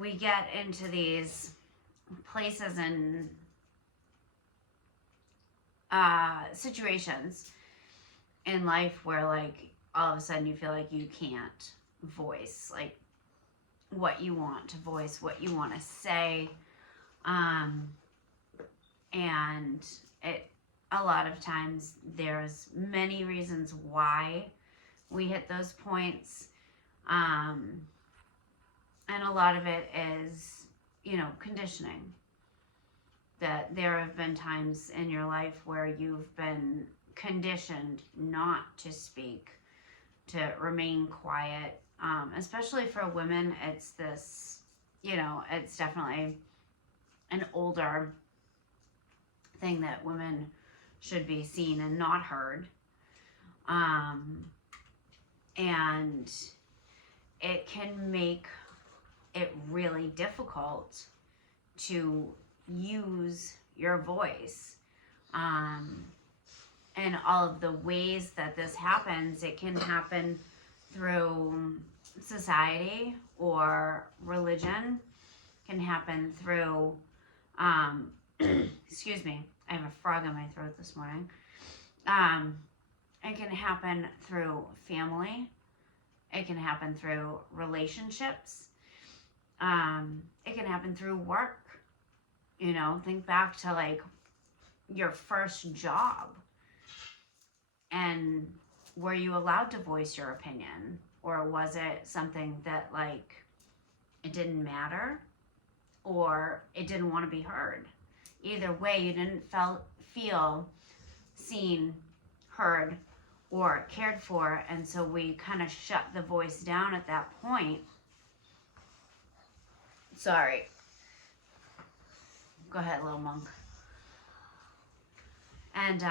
we get into these places and situations in life where, like, all of a sudden you feel like you can't voice, like, what you want to voice, what you want to say. And a lot of times there's many reasons why we hit those points. And a lot of it is, conditioning. That there have been times in your life where you've been conditioned not to speak, to remain quiet. Especially for women, it's this, it's definitely an older thing that women should be seen and not heard. And it can make it really difficult to use your voice. And all of the ways that this happens, it can happen through society or religion, can happen through, excuse me, I have a frog in my throat this morning. It can happen through family. It can happen through relationships. It can happen through work. Think back to, like, your first job. And were you allowed to voice your opinion? Or was it something that, like, it didn't matter? Or it didn't want to be heard? Either way, you didn't feel seen, heard, or cared for. And so we kind of shut the voice down at that point. Sorry. Go ahead, little monk. And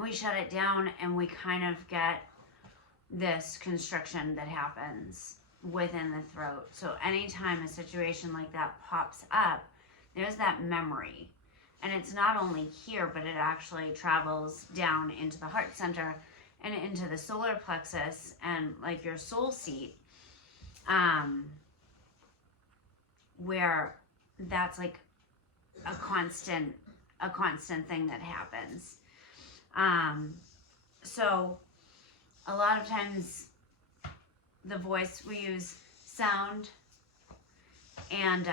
we shut it down, and we kind of get this constriction that happens within the throat. So anytime a situation like that pops up, there's that memory. And it's not only here, but it actually travels down into the heart center and into the solar plexus and, like, your soul seat, where that's like a constant thing that happens. So a lot of times the voice, we use sound and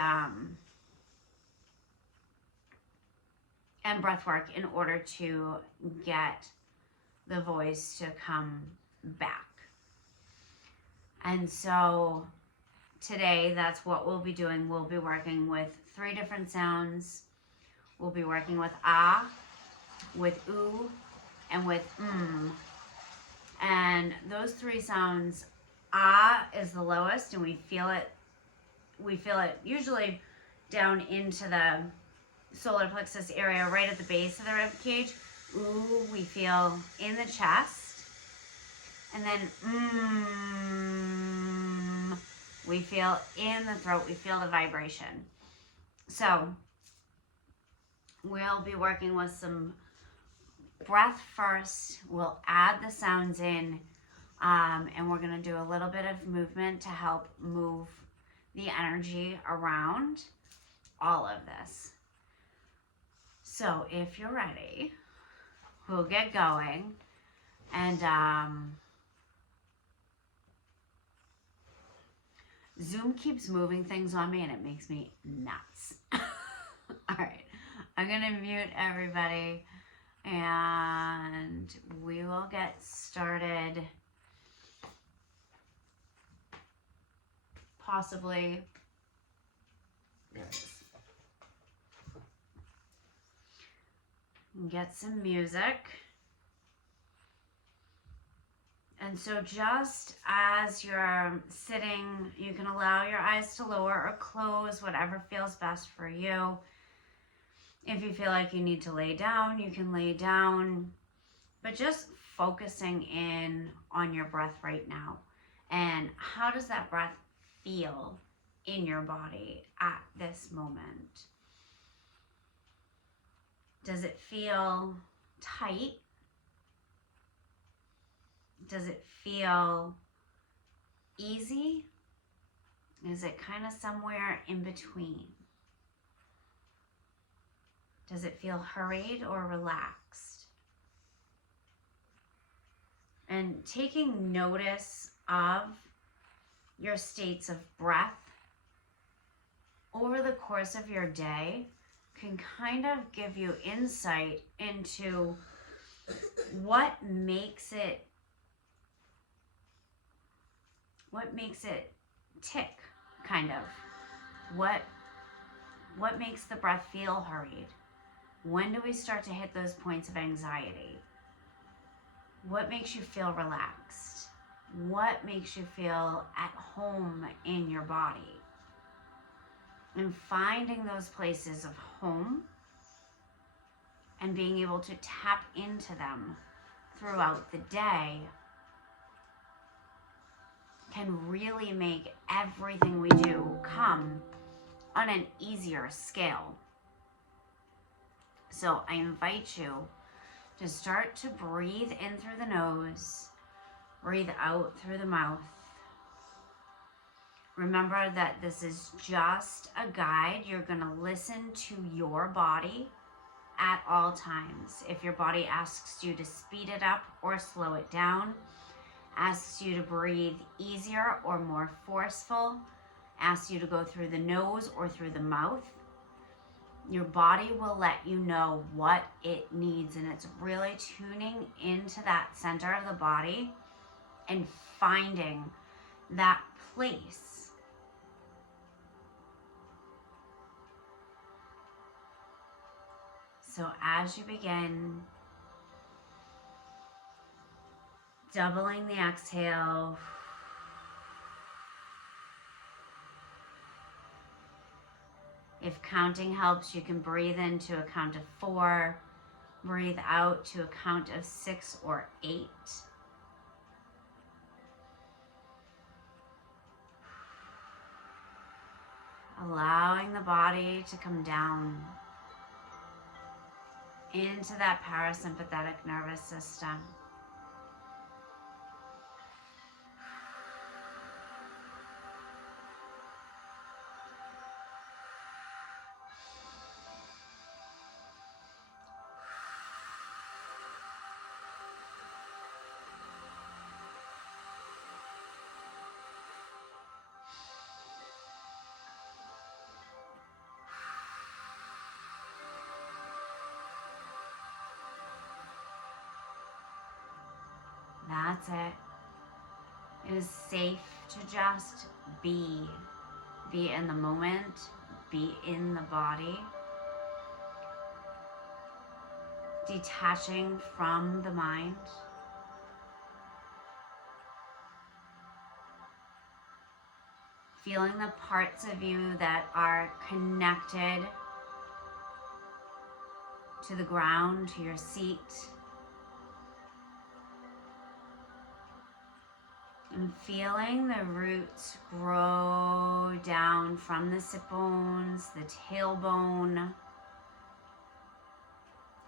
breath work in order to get the voice to come back. And so today, that's what we'll be doing. We'll be working with 3 different sounds. We'll be working with ah, with ooh, and with And those 3 sounds, ah is the lowest, and we feel it usually down into the solar plexus area, right at the base of the rib cage. Ooh, we feel in the chest. And then we feel in the throat. We feel the vibration. So we'll be working with some breath first. We'll add the sounds in, and we're going to do a little bit of movement to help move the energy around all of this. So if you're ready, we'll get going. And Zoom keeps moving things on me, and it makes me nuts. All right, I'm going to mute everybody, and we will get started possibly. There it is. Get some music. And so just as you're sitting, you can allow your eyes to lower or close, whatever feels best for you. If you feel like you need to lay down, you can lay down. But just focusing in on your breath right now. And how does that breath feel in your body at this moment? Does it feel tight? Does it feel easy? Is it kind of somewhere in between? Does it feel hurried or relaxed? And taking notice of your states of breath over the course of your day can kind of give you insight into what makes it tick, kind of. What makes the breath feel hurried? When do we start to hit those points of anxiety? What makes you feel relaxed? What makes you feel at home in your body? And finding those places of home and being able to tap into them throughout the day can really make everything we do come on an easier scale. So I invite you to start to breathe in through the nose, breathe out through the mouth. Remember that this is just a guide. You're going to listen to your body at all times. If your body asks you to speed it up or slow it down, asks you to breathe easier or more forceful, asks you to go through the nose or through the mouth, your body will let you know what it needs. And it's really tuning into that center of the body and finding that place. So as you begin doubling the exhale, if counting helps, you can breathe in to a count of 4, breathe out to a count of 6 or 8. Allowing the body to come down into that parasympathetic nervous system. That's it. It is safe to just be in the moment, be in the body, detaching from the mind. Feeling the parts of you that are connected to the ground, to your seat. And feeling the roots grow down from the sit bones, the tailbone,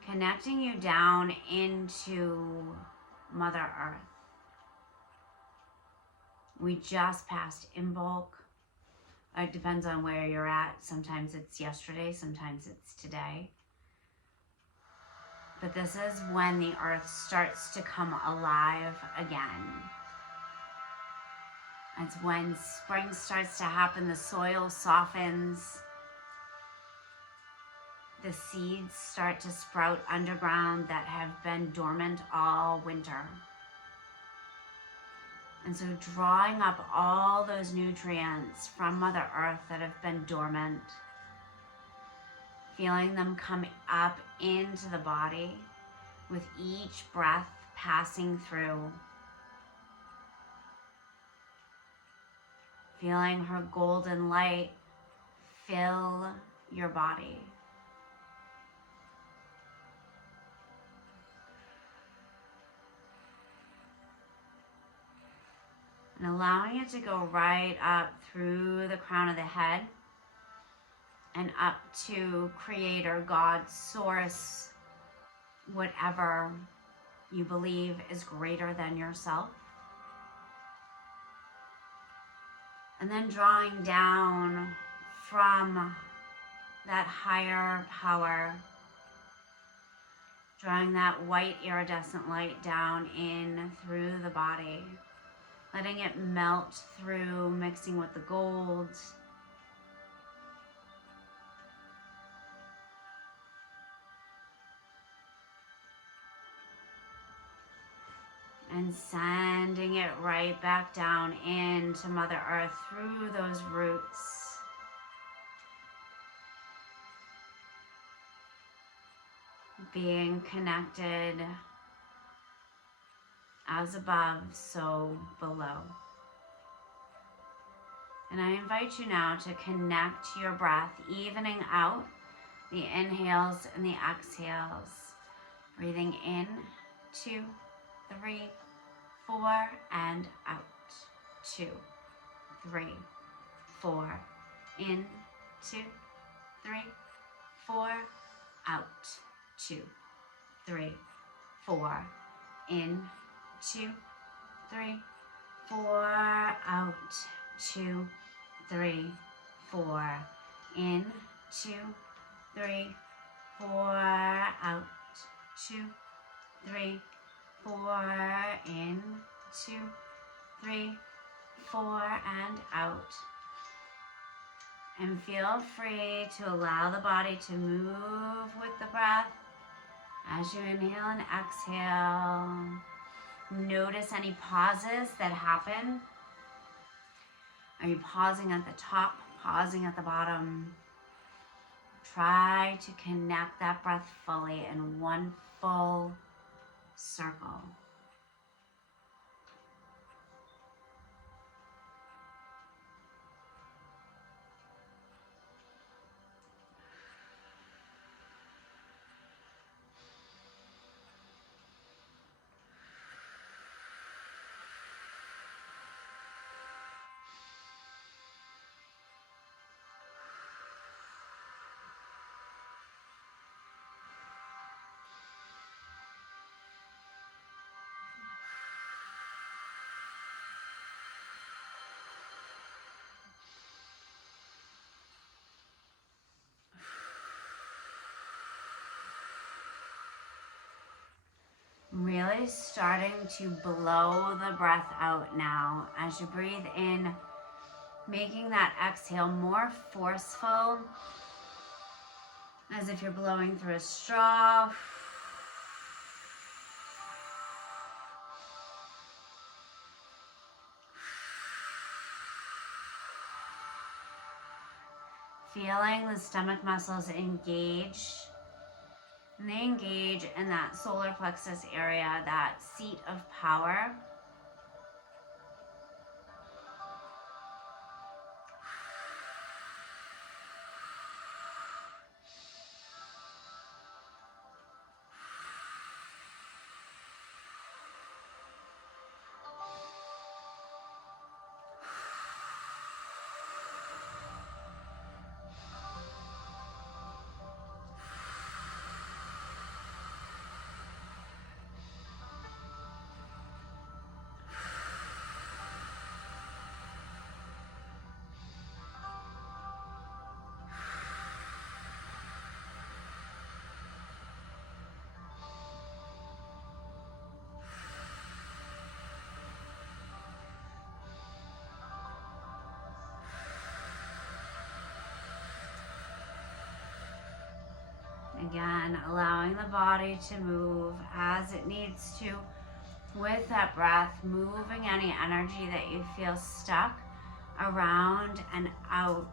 connecting you down into Mother Earth. We just passed Imbolc. It depends on where you're at. Sometimes it's yesterday, sometimes it's today. But this is when the earth starts to come alive again. It's when spring starts to happen, the soil softens, the seeds start to sprout underground that have been dormant all winter. And so drawing up all those nutrients from Mother Earth that have been dormant, feeling them come up into the body with each breath passing through. Feeling her golden light fill your body. And allowing it to go right up through the crown of the head and up to Creator, God, Source, whatever you believe is greater than yourself. And then drawing down from that higher power, drawing that white iridescent light down in through the body, letting it melt through, mixing with the gold. And sending it right back down into Mother Earth through those roots. Being connected as above, so below. And I invite you now to connect your breath, evening out the inhales and the exhales. Breathing in, 2, 3, 4, and out. 2, 3, 4. In, 2, 3, 4. Out. 2, 3, 4. In, 2, 3, 4. Out. 2, 3, 4. In, 2, 3, 4. Out. 2, 3, 4. In, 2, 3, 4, and out. And feel free to allow the body to move with the breath as you inhale and exhale. Notice any pauses that happen. Are you pausing at the top, pausing at the bottom? Try to connect that breath fully in one full circle. Really starting to blow the breath out now as you breathe in, making that exhale more forceful, as if you're blowing through a straw. Feeling the stomach muscles engage. And they engage in that solar plexus area, that seat of power. Again, allowing the body to move as it needs to with that breath, moving any energy that you feel stuck around and out.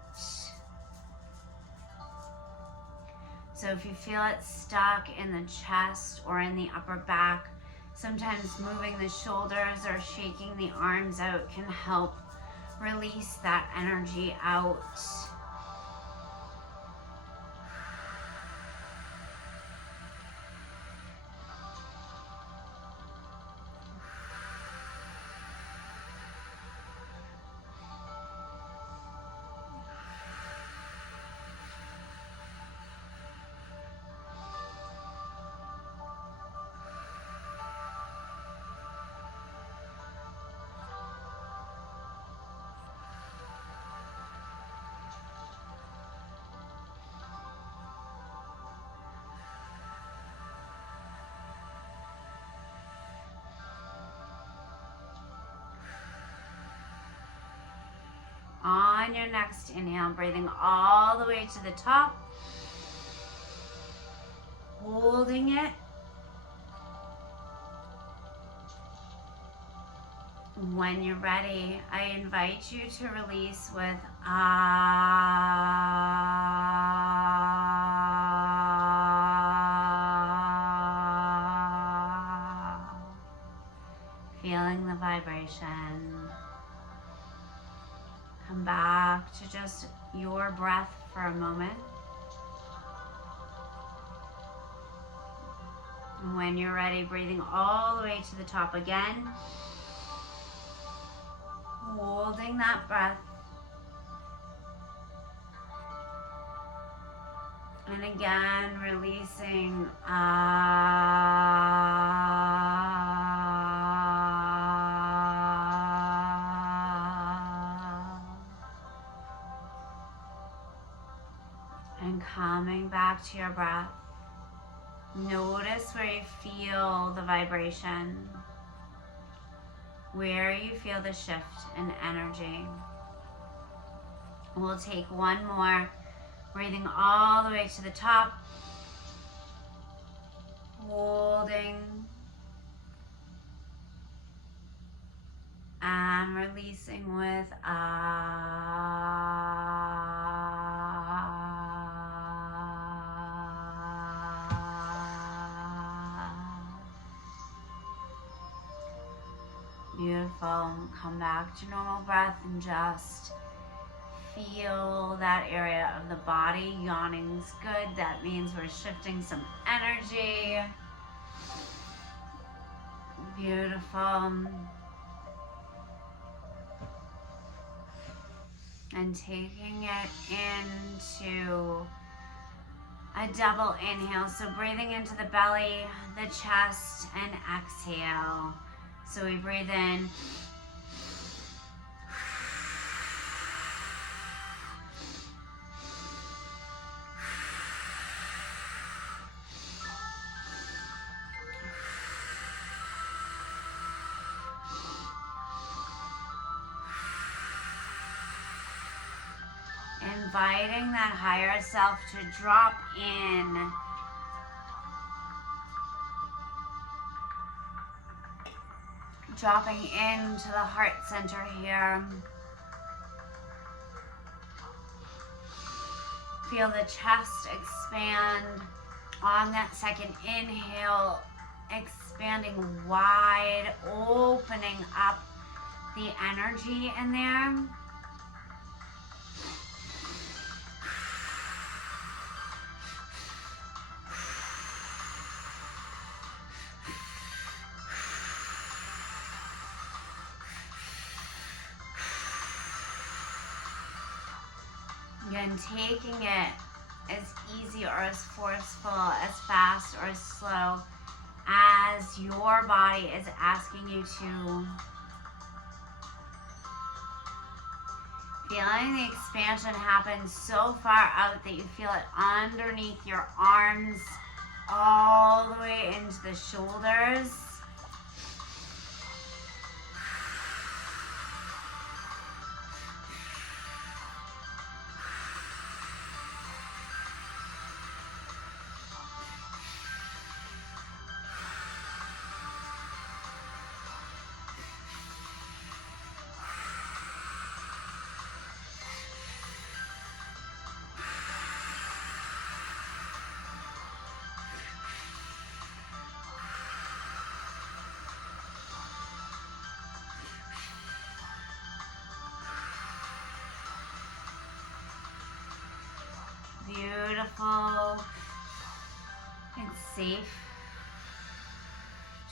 So if you feel it stuck in the chest or in the upper back, sometimes moving the shoulders or shaking the arms out can help release that energy out. on your next inhale, breathing all the way to the top, holding it. When you're ready, I invite you to release with ah. Feeling the vibration. Come back to just your breath for a moment. And when you're ready, breathing all the way to the top again. Holding that breath. And again, releasing and coming back to your breath. Notice where you feel the vibration, where you feel the shift in energy. We'll take one more, breathing all the way to the top, holding, and releasing with Beautiful. Come back to normal breath and just feel that area of the body. Yawning's good. That means we're shifting some energy. Beautiful. And taking it into a double inhale. So breathing into the belly, the chest, and exhale. So we breathe in. Inviting that higher self to drop in. Dropping into the heart center here. Feel the chest expand on that second inhale, expanding wide, opening up the energy in there. Again, taking it as easy or as forceful, as fast or as slow as your body is asking you to. Feeling the expansion happen so far out that you feel it underneath your arms, all the way into the shoulders. Beautiful. It's safe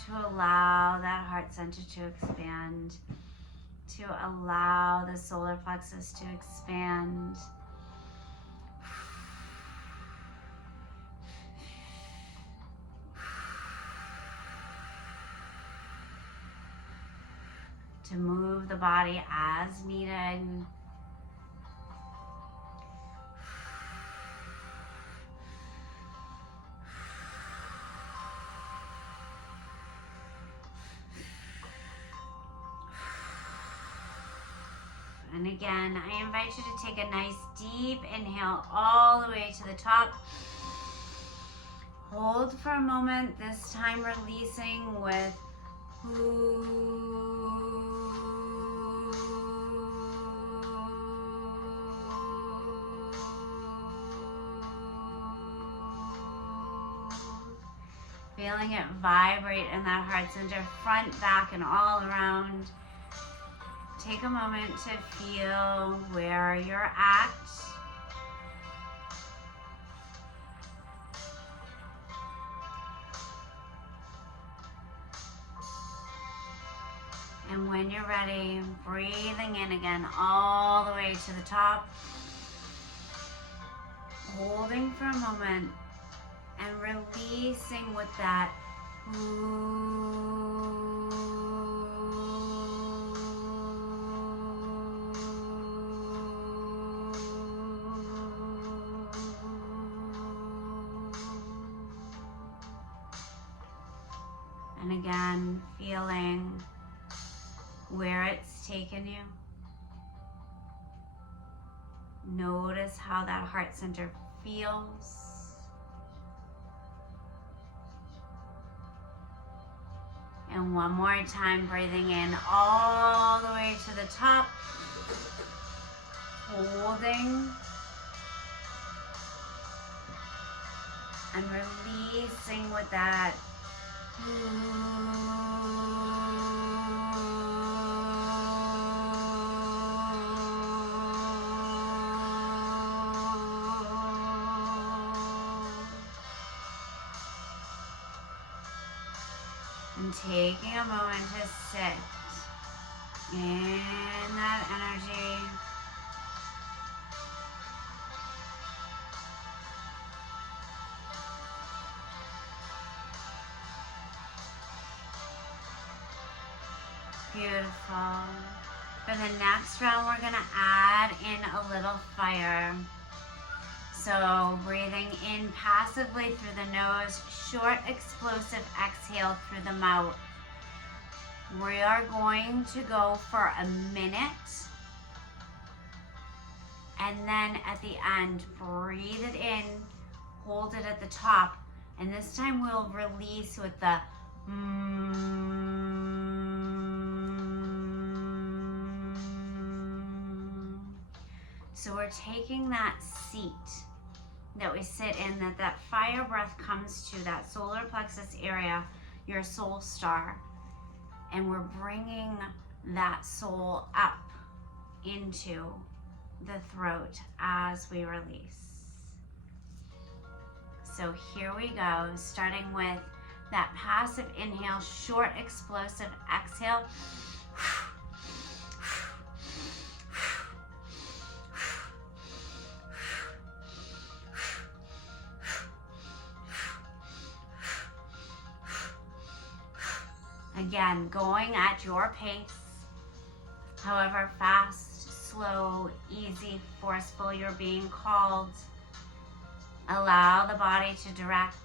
to allow that heart center to expand, to allow the solar plexus to expand. To move the body as needed. And again, I invite you to take a nice deep inhale all the way to the top. Hold for a moment, this time releasing with feeling it vibrate in that heart center, front, back, and all around. Take a moment to feel where you're at. And when you're ready, breathing in again all the way to the top. Holding for a moment and releasing with that. And again, feeling where it's taken you. Notice how that heart center feels. And one more time, breathing in all the way to the top. Holding. And releasing with that. And taking a moment to sit in that energy. Beautiful. For the next round, we're going to add in a little fire. So breathing in passively through the nose, short explosive exhale through the mouth. We are going to go for a minute. And then at the end, breathe it in, hold it at the top. And this time we'll release with the So we're taking that seat that we sit in, that fire breath comes to, that solar plexus area, your soul star, and we're bringing that soul up into the throat as we release. So here we go, starting with that passive inhale, short explosive exhale. Again, going at your pace, however fast, slow, easy, forceful you're being called. Allow the body to direct.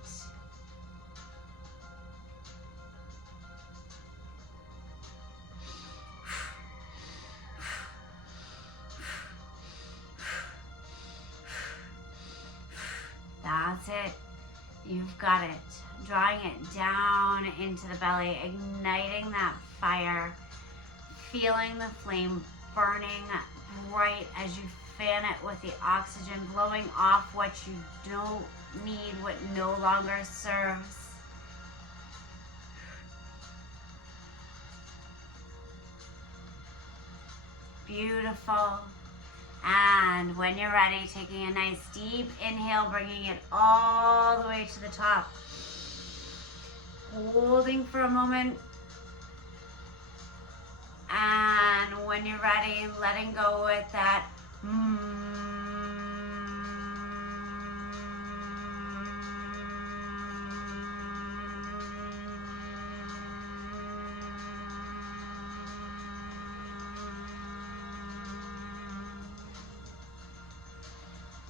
That's it. You've got it. Drawing it down into the belly, igniting that fire, feeling the flame burning bright as you fan it with the oxygen, blowing off what you don't need, what no longer serves. Beautiful. And when you're ready, taking a nice deep inhale, bringing it all the way to the top. Holding for a moment. And when you're ready, letting go with that.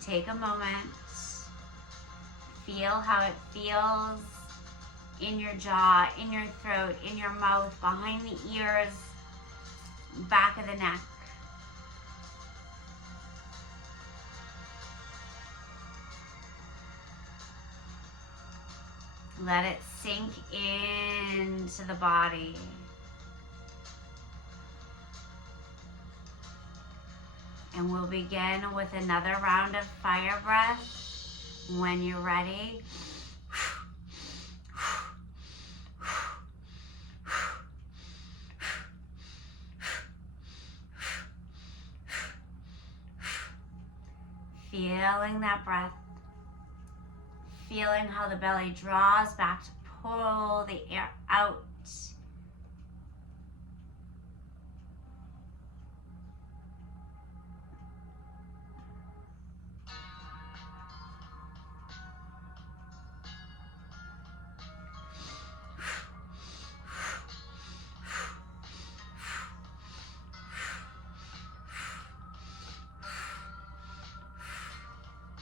Take a moment. Feel how it feels in your jaw, in your throat, in your mouth, behind the ears, back of the neck. Let it sink into the body. And we'll begin with another round of fire breath. When you're ready, feeling that breath, feeling how the belly draws back to pull the air out.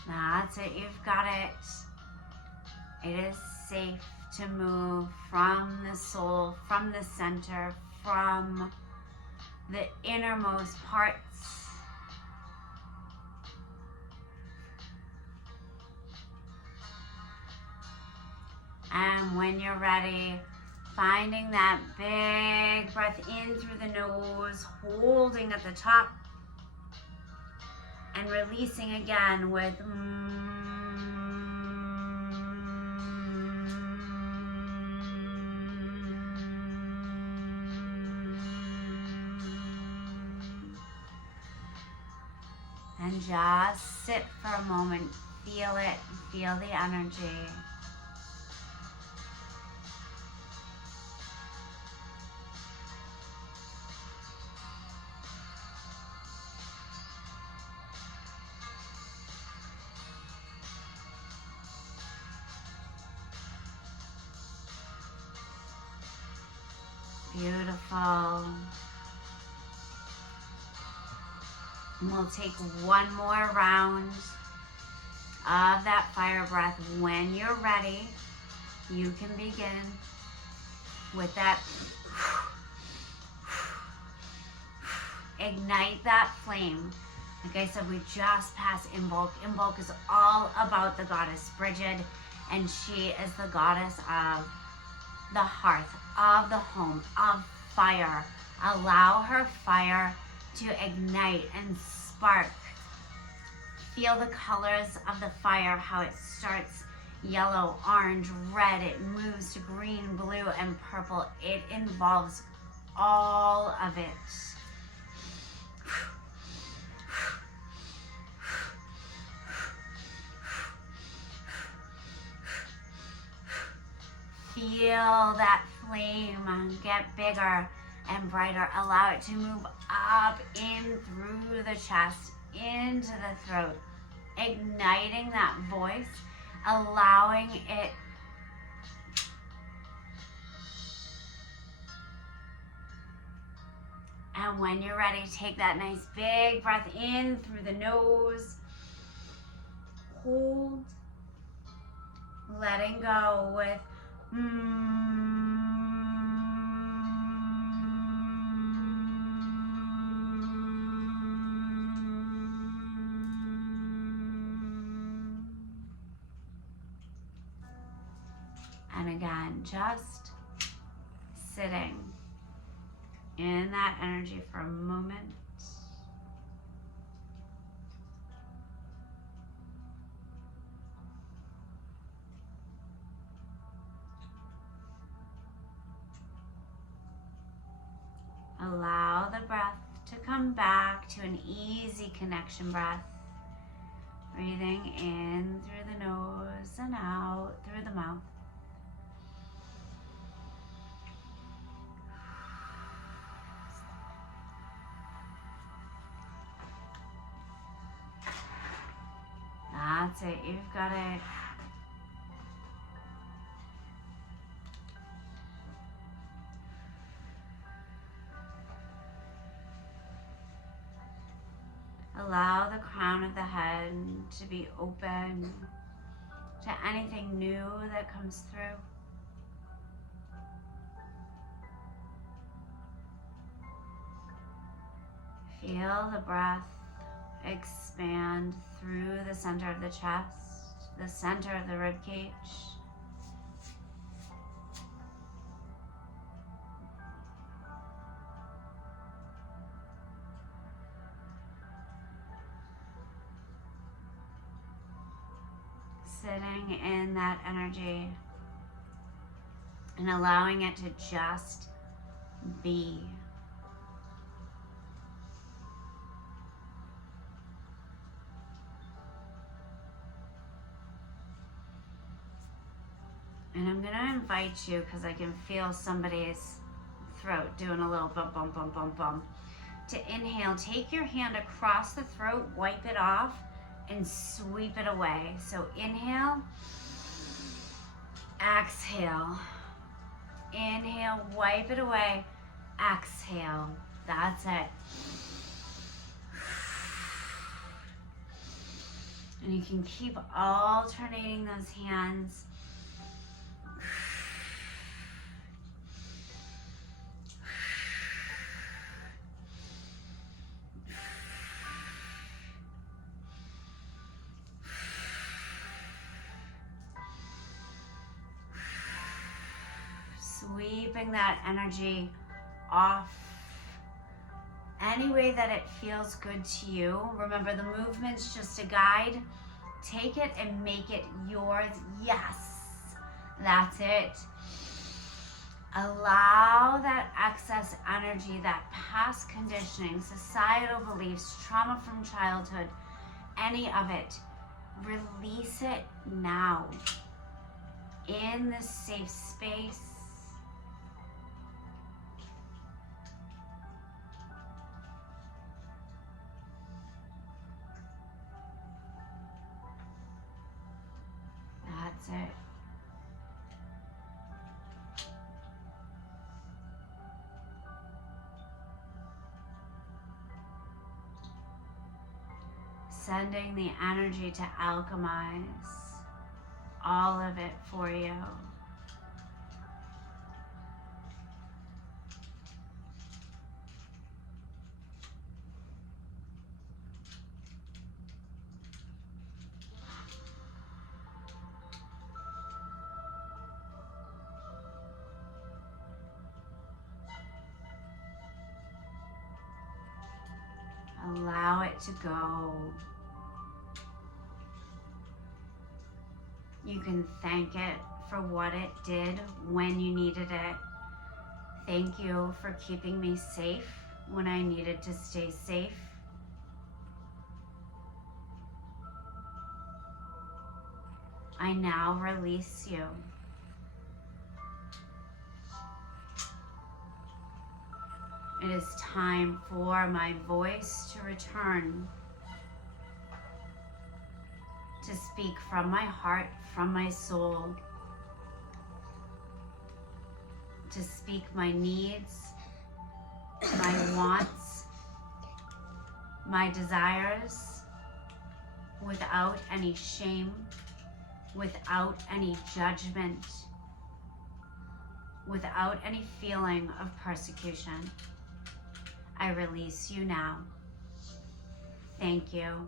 That's it, you've got it. It is safe to move from the soul, from the center, from the innermost parts. And when you're ready, finding that big breath in through the nose, holding at the top, and releasing again with and just sit for a moment, feel it, feel the energy. Beautiful. And we'll take one more round of that fire breath. When you're ready, you can begin with that. Ignite that flame. Like I said, we just passed Imbolc. Imbolc is all about the goddess Brigid, and she is the goddess of the hearth, of the home, of fire. Allow her fire to ignite and spark. Feel the colors of the fire, how it starts yellow, orange, red. It moves to green, blue, and purple. It involves all of it. Feel that flame get bigger and brighter. Allow it to move up in through the chest, into the throat, igniting that voice, allowing it and when you're ready, take that nice big breath in through the nose, hold, letting go with and again, just sitting in that energy for a moment. Allow the breath to come back to an easy connection breath. Breathing in through the nose and out through the mouth. That's it, you've got it. Allow the crown of the head to be open to anything new that comes through. Feel the breath expand through the center of the chest, the center of the rib cage. sitting in that energy and allowing it to just be. And I'm going to invite you, because I can feel somebody's throat doing a little bump, bump, bump, bump, bump. To inhale, take your hand across the throat, wipe it off, and sweep it away. So inhale, exhale. Inhale, wipe it away, exhale. That's it. And you can keep alternating those hands. Sweeping that energy off any way that it feels good to you. Remember, the movement's just a guide. Take it and make it yours. Yes, that's it. Allow that excess energy, that past conditioning, societal beliefs, trauma from childhood, any of it, release it now in this safe space. That's it. Sending the energy to alchemize all of it for you. Allow it to go. You can thank it for what it did when you needed it. Thank you for keeping me safe when I needed to stay safe. I now release you. It is time for my voice to return, to speak from my heart, from my soul, to speak my needs, my wants, my desires, without any shame, without any judgment, without any feeling of persecution. I release you now. Thank you.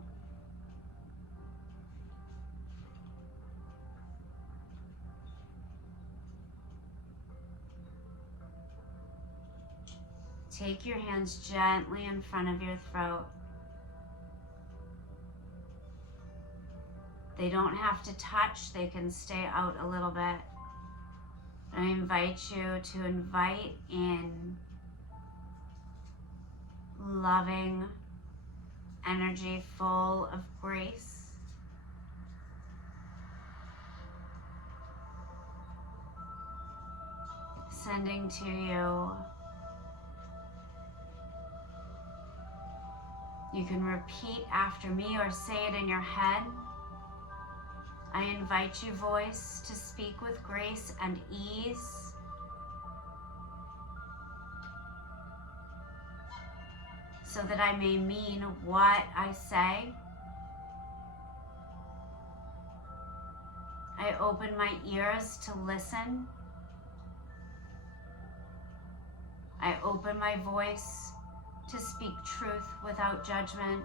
Take your hands gently in front of your throat. They don't have to touch, they can stay out a little bit. I invite you to invite in loving energy full of grace. Sending to you. You can repeat after me or say it in your head. I invite you, voice, to speak with grace and ease. So that I may mean what I say. I open my ears to listen. I open my voice to speak truth without judgment.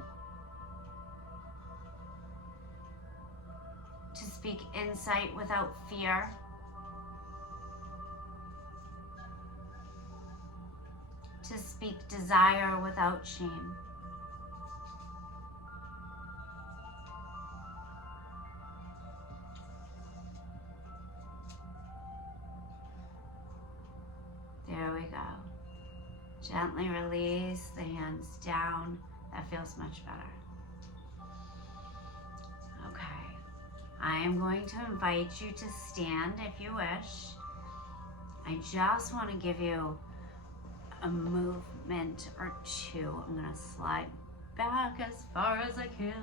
To speak insight without fear. To speak desire without shame. Gently release the hands down. That feels much better. Okay. I am going to invite you to stand if you wish. I just want to give you a movement or two. I'm going to slide back as far as I can.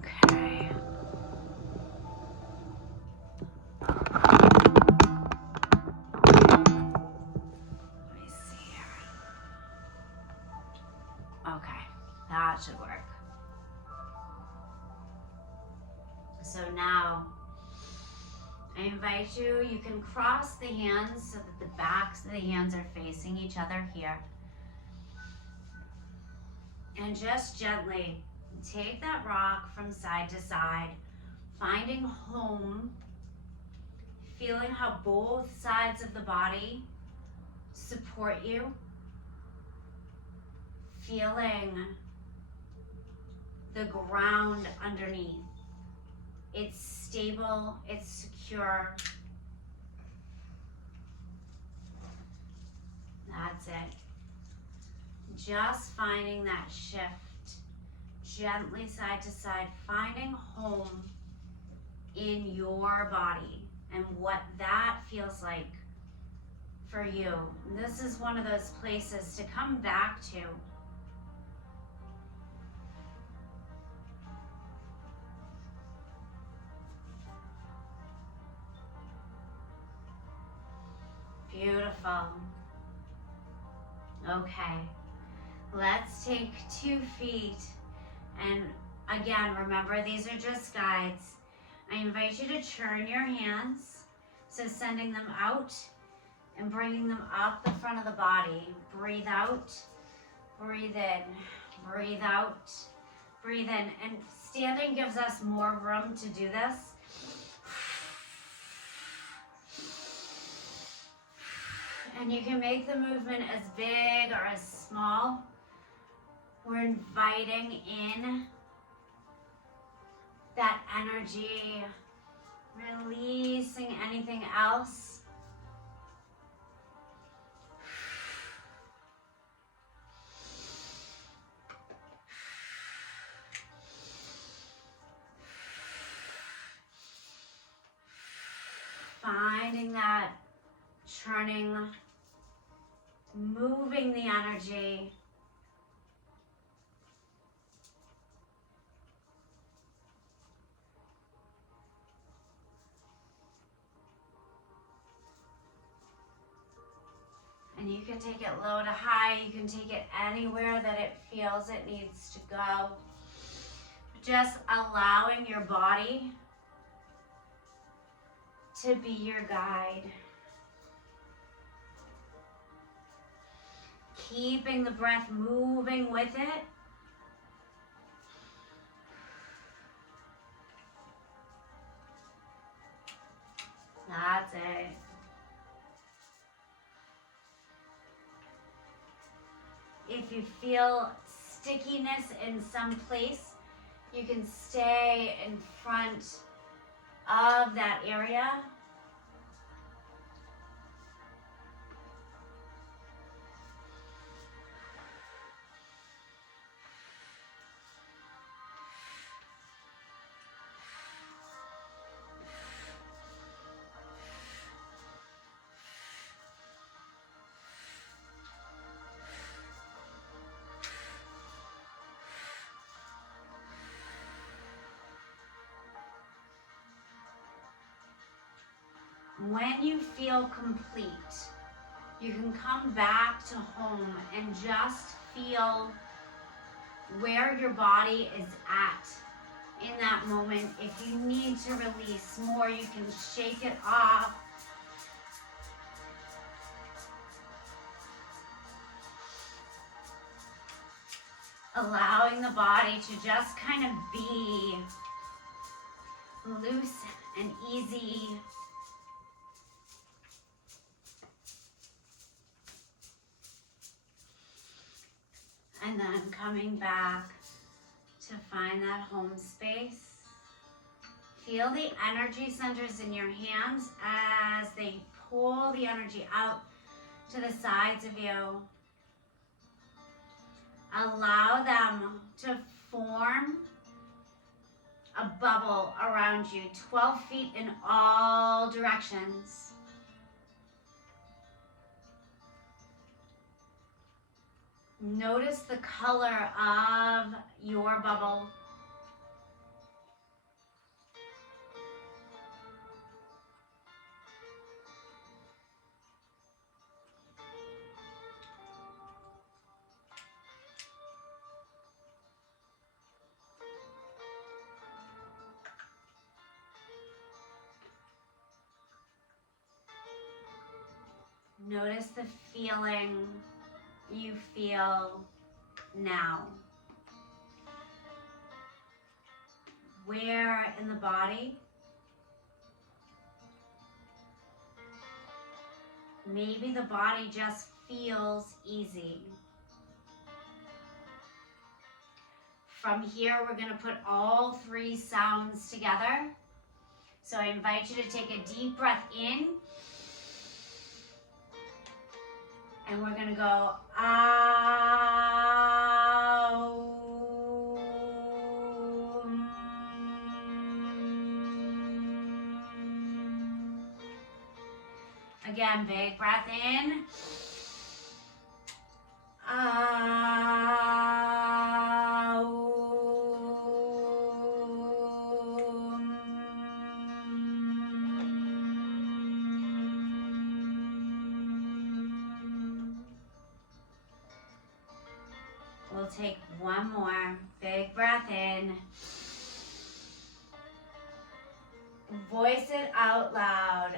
Okay. Let me see here. Okay, that should work. So now, I invite you, you can cross the hands so that the backs of the hands are facing each other here. And just gently take that rock from side to side, finding home, feeling how both sides of the body support you, feeling the ground underneath. It's stable, it's secure. That's it. Just finding that shift, gently side to side, finding home in your body and what that feels like for you. And this is one of those places to come back to. Beautiful. Okay, let's take 2 feet, and again, remember these are just guides. I invite you to turn your hands, so sending them out and bringing them up the front of the body. Breathe out, breathe in, breathe out, breathe in, and standing gives us more room to do this. And you can make the movement as big or as small. We're inviting in that energy, releasing anything else. Finding that churning, moving the energy. And you can take it low to high, you can take it anywhere that it feels it needs to go. Just allowing your body to be your guide. Keeping the breath moving with it. That's it. If you feel stickiness in some place, you can stay in front of that area. When you feel complete, you can come back to home and just feel where your body is at in that moment. If you need to release more, you can shake it off. Allowing the body to just kind of be loose and easy. And then coming back to find that home space. Feel the energy centers in your hands as they pull the energy out to the sides of you. Allow them to form a bubble around you, 12 feet in all directions. Notice the color of your bubble. Notice the feeling you feel now. Where in the body? Maybe the body just feels easy. From here, we're going to put all three sounds together. So I invite you to take a deep breath in. And we're going to go, Again, big breath in. We'll take one more. Big breath in. Voice it out loud.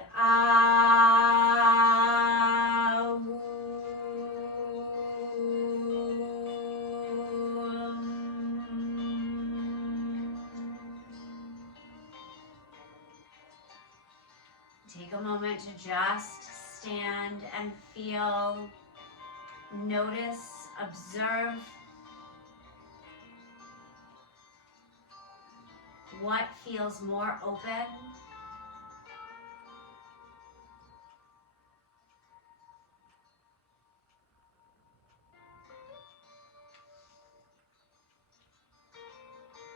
Take a moment to just stand and feel, notice, observe what feels more open.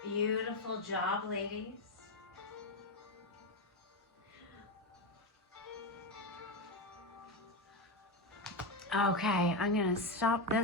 Beautiful job, ladies. Okay, I'm gonna stop this.